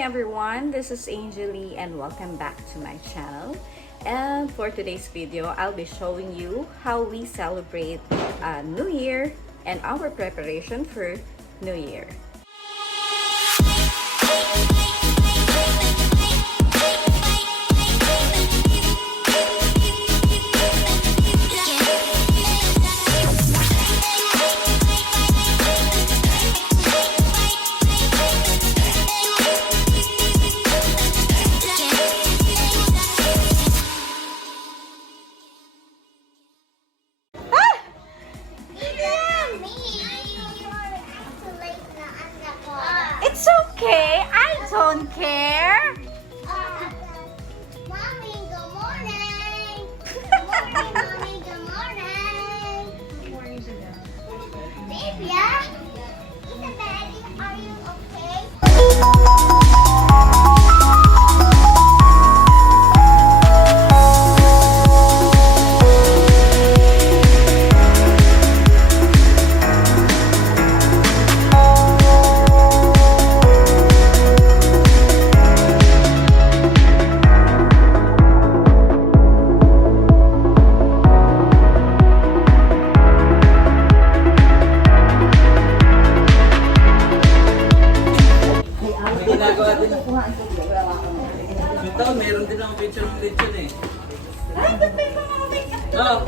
everyone, this is Angelie and welcome back to my channel. And for today's video, I'll be showing you how we celebrate New Year and our preparation for New Year. It's okay. I don't care. Mommy, good morning. Good morning, Mommy. Good morning. Good morning, baby. Isabel, are you okay? Meron din ang picture ng lechon eh. Ay, ba't may mga make-up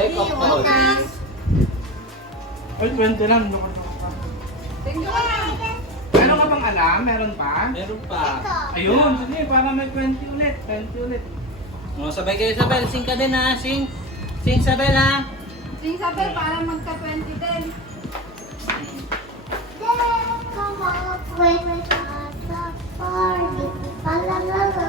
Just one. Ay, 20 lang. Lukot pa. Meron ka bang alam? Meron pa? Meron pa. Ayun, sige, para may 20 ulit. 20 ulit. Sabay kayo, Isabel. Sing ka din ha. Sing. Sing, Isabel ha. Sing Isabel para magka-20 din. Come on, wait, at the party. La la la la.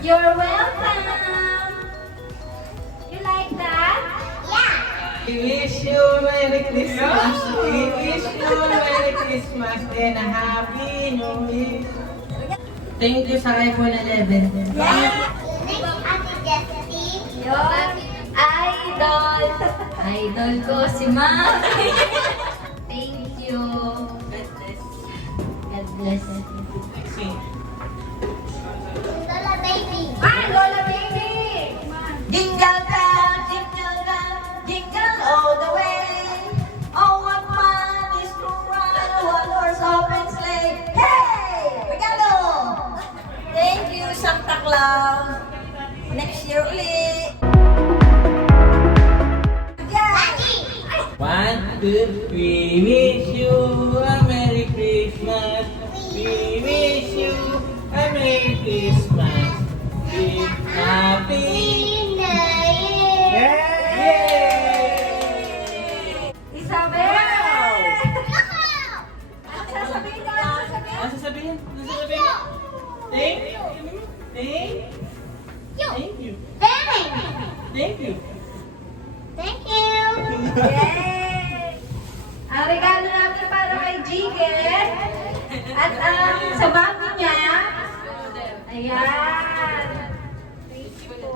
You're welcome. You like that? We wish you Merry Christmas. We wish you Merry Christmas and a Happy New Year. Thank you sa iPhone 11. Next, Ate Jessie. Your idol. Idol ko si Mami. Thank you. God bless. God bless. Sing. Lola Baby. Ah, Lola Baby! Jingle bell, jingle all the way. Oh, what fun is to ride a one-horse open sleigh. Hey! Regalo! Thank you, Santa Claus. Next year uli. One, two, we wish you a Merry Christmas. We wish you a Merry Christmas. Be happy. Yay! Isabel! Ano sasabihin niyo? Ano sasabihin? Ano sasabihin? Ano sasabihin? Thank you. Thank you. Thank you. Thank you. Yay! Ang regalo namin para kay Jigen at ang sa mami niya. Ayan. Thank you po.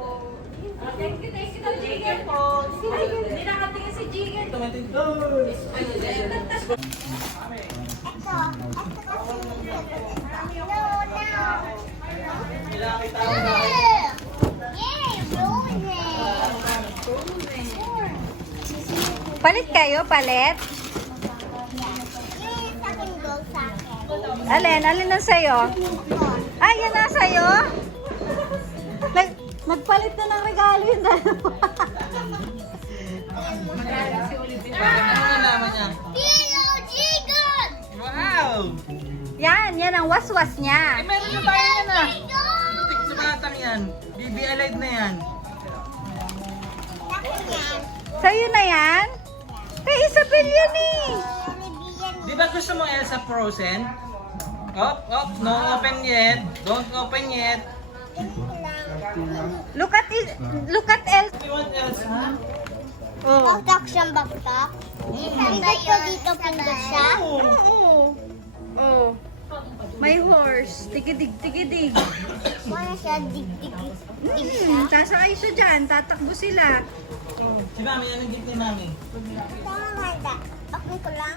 Oh, thank you na Jigen po. Hindi nakatingin si Jigen. Tumating. Ito kasi no. Yay, Palit kayo, palit? Yay, sa akin go sa akin. Alin na sa'yo? Ay, yan na sa'yo? Nagpalit na ng regalo yung dalawa. Ano nalaman niya? Pillow Jigon! Wow! Yan ang waswas niya. Meron na tayo yan ah. Tik sa batang yan. BB Alive na yan. Sa'yo na yan? Kay Isabel yan eh. Di ba gusto mo Elsa Frozen? Op, no open yet. Don't open yet. Look at El. You want Elsa? Oh. Baktak siyang baktak. Pindot ko dito, pindot siya. Oh. May horse. Tigidig. Wala siya, dig-dig siya. Sasakay siya dyan. Tatakbo sila. Si Mami, anong gift ni Mami? Tama manda. Okay ko lang.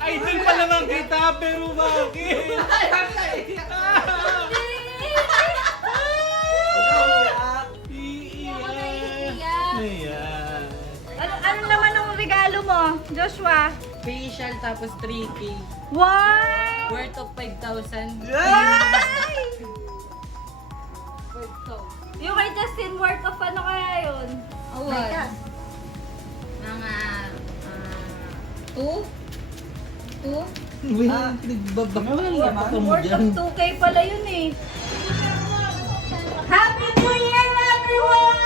Idol pa naman kita, pero bakit? Ano naman ang regalo mo, Joshua? Facial tapos 3K. Wow! Worth of 5,000. Yung kay Justin, worth of ano kaya yun? Award. Mga 2? 2? Uy, nagbabakal ako mo Worth of dyan. 2K pala yun eh. Happy New Year, everyone!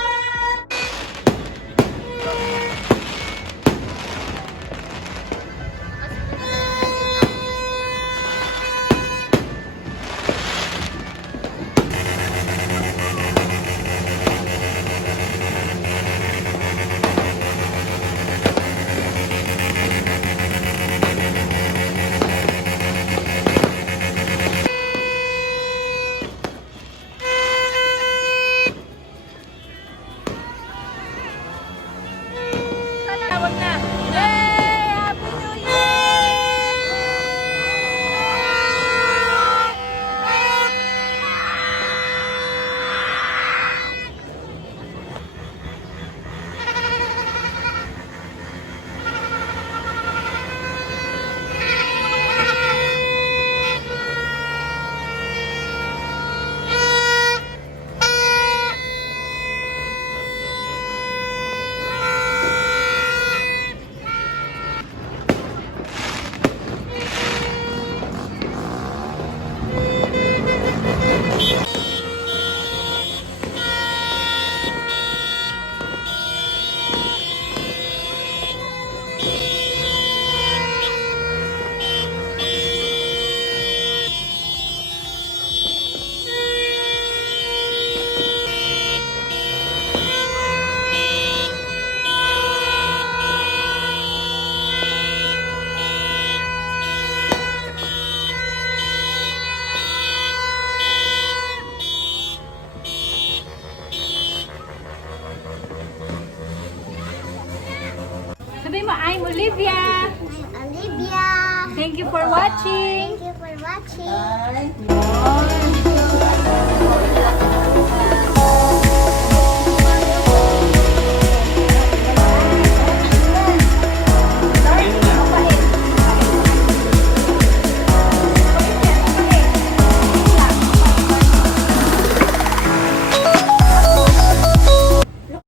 Olivia. Olivia. Thank you for watching. Thank you for watching.